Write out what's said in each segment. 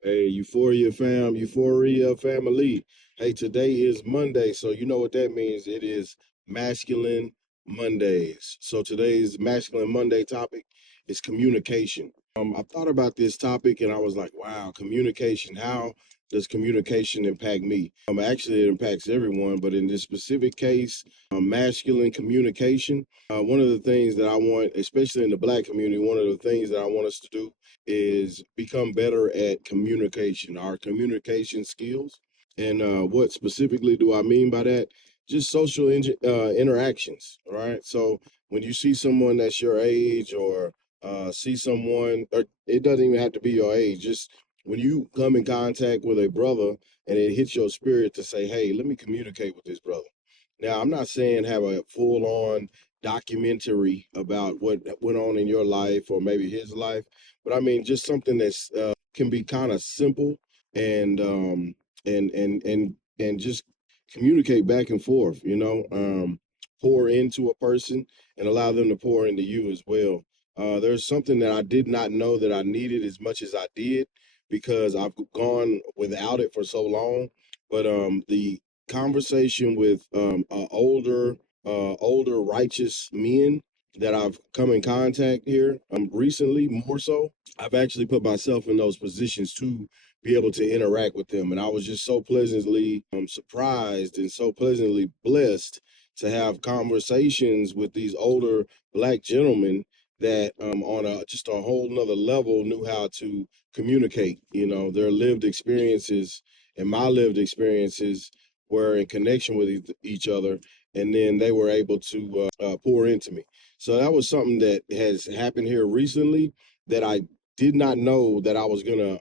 Hey, Euphoria family. Hey, today is Monday, so you know what that means. It is Masculine Mondays. So today's Masculine Monday topic is communication. I thought about this topic and I was like, wow, communication. How does communication impact me? Actually, it impacts everyone, but in this specific case, masculine communication. One of the things that I want, especially in the Black community, one of the things that I want us to do is become better at communication, our communication skills. And what specifically do I mean by that? Just social interactions, right? So when you see someone that's your age or see someone, or it doesn't even have to be your age, just when you come in contact with a brother and it hits your spirit to say, hey, let me communicate with this brother. Now, I'm not saying have a full on documentary about what went on in your life or maybe his life, but I mean, just something that's can be kind of simple and and just communicate back and forth. Pour into a person and allow them to pour into you as well. There's something that I did not know that I needed as much as I did because I've gone without it for so long. But the conversation with older righteous men that I've come in contact here recently, more so, I've actually put myself in those positions to be able to interact with them. And I was just so pleasantly surprised and so pleasantly blessed to have conversations with these older Black gentlemen that on a just a whole nother level knew how to communicate. Their lived experiences and my lived experiences were in connection with each other. And then they were able to pour into me. So that was something that has happened here recently that I did not know that I was gonna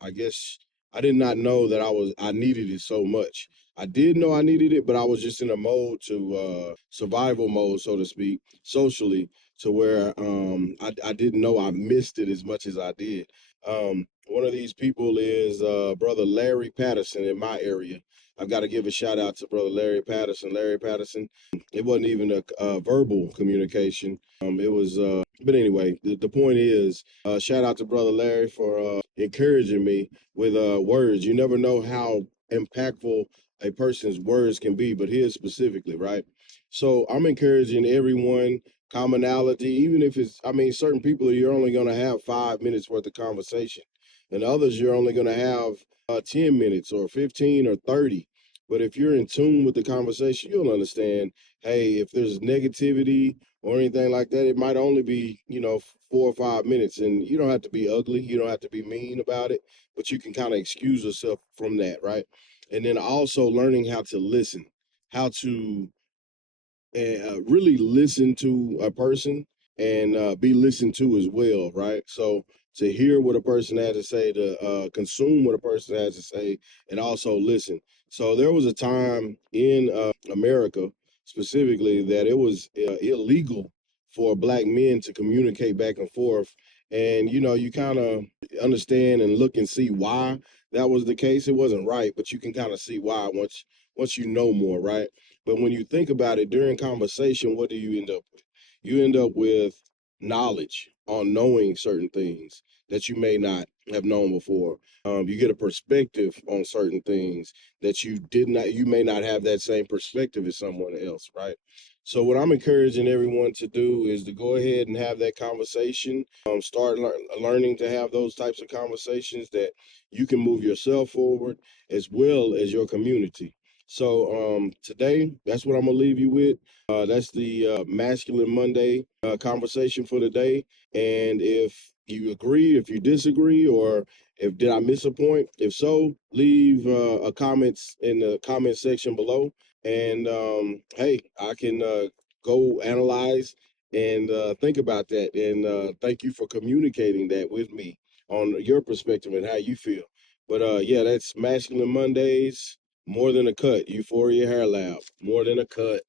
I guess I did not know that I needed it so much. I did know I needed it, but I was just in a mode to survival mode, so to speak, socially, to where I didn't know I missed it as much as I did. One of these people is brother Larry Patterson in my area. I've got to give a shout out to brother Larry Patterson. Larry Patterson, it wasn't even a verbal communication. It was but anyway, the point is, shout out to brother Larry for encouraging me with words. You never know how impactful a person's words can be, but his specifically, right? So I'm encouraging everyone, commonality, even if it's, I mean, certain people you're only going to have 5 minutes worth of conversation, and others you're only going to have 10 minutes or 15 or 30. But if you're in tune with the conversation, you'll understand, hey, if there's negativity or anything like that, it might only be, 4 or 5 minutes. And you don't have to be ugly. You don't have to be mean about it, but you can kind of excuse yourself from that, right? And then also learning how to listen, how to really listen to a person and be listened to as well, right? So to hear what a person has to say, to consume what a person has to say, and also listen. So there was a time in America specifically that it was illegal for Black men to communicate back and forth. And you kind of understand and look and see why that was the case. It wasn't right, but you can kind of see why once you know more, right? But when you think about it during conversation, what do you end up with? You end up with knowledge on knowing certain things that you may not have known before. You get a perspective on certain things that you may not have that same perspective as someone else, right? So what I'm encouraging everyone to do is to go ahead and have that conversation. Start learning to have those types of conversations that you can move yourself forward as well as your community. So today, that's what I'm gonna leave you with. That's the Masculine Monday conversation for today. And if you agree, if you disagree, or if did I miss a point? If so, leave a comments in the comment section below. And hey, I can go analyze and think about that. And thank you for communicating that with me on your perspective and how you feel. But yeah, that's Masculine Mondays. More than a cut. Euphoria Hair Lab. More than a cut.